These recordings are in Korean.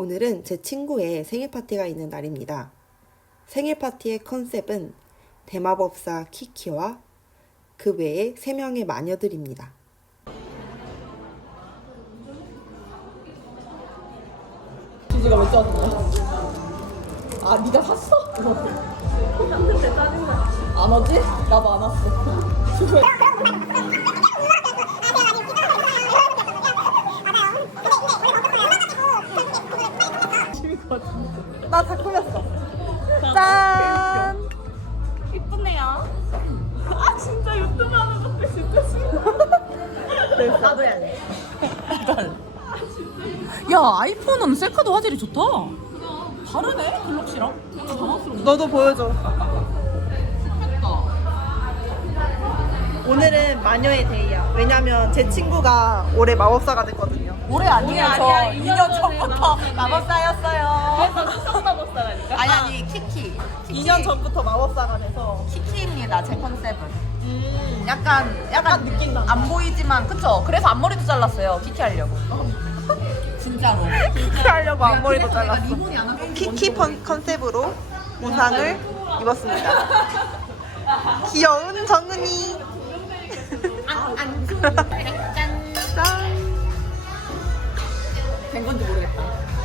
오늘은 제 친구의 생일 파티가 있는 날입니다. 생일 파티의 컨셉은 대마법사 키키와 그 외에 세 명의 마녀들입니다. 주제가 먼저 아, 네가 샀어? 아마지? 나도 안 왔어. 아, 나다품이어 짠! 이쁘네요. 아, 진짜 유튜브 하는 것도 진짜 나도 해야 돼. 야, 아이폰은 셀카도 화질이 좋다. 바르네, 글록시랑. 너도 보여줘. 오늘은 마녀의 데이야. 왜냐면 음. 제 친구가 올해 마법사가 됐거든 올해 아니에요. 오야, 아니야. 저 2년, 전부터 마법사였네. 마법사였어요. 마법사니까 아니 아니 키키. 2년 전부터 마법사가 돼서 키키. 키키입니다. 제 컨셉은. 음. 약간 약간, 약간 느낌 안, 안 보이지만 그쵸 그래서 앞머리도 잘랐어요. 키키 하려고. 어. 진짜로. 키키, 키키 하려고 앞머리도 잘랐어. 요 키키 원정으로. 컨셉으로 우산을 입었습니다. 귀여운 정은이. 안, 안. 된 건지 모르겠다.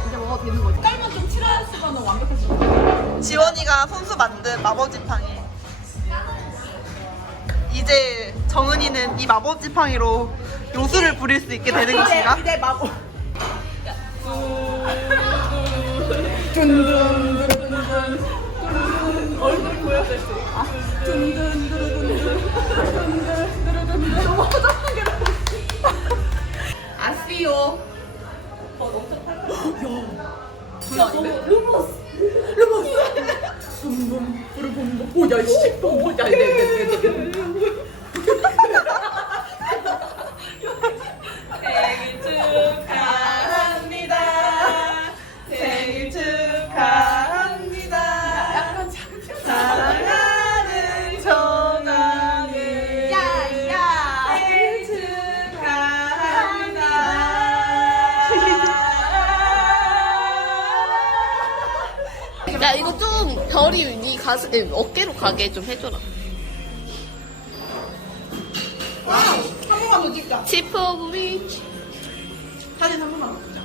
이제 먹어도 되는 거지. 깔면 좀 칠하였으면 완벽했을 것 같아. 지원이가 훈수 만든 마법지팡이. 이제 정은이는 이 마법지팡이로 요술을 부릴 수 있게 되는 이제, 것인가? 이제, 이 마법. 아, 아, 아, 루머스 루머스 뿜뿜 뿜뿜 뿜뿜 뿜뿜 뿜뿜 뿜뿜 뿜뿜 뿜뿜 야 이거 좀별이이 네 가슴 어깨로 가게 좀 해줘라 와한 번만 더 사진 한 번만 더자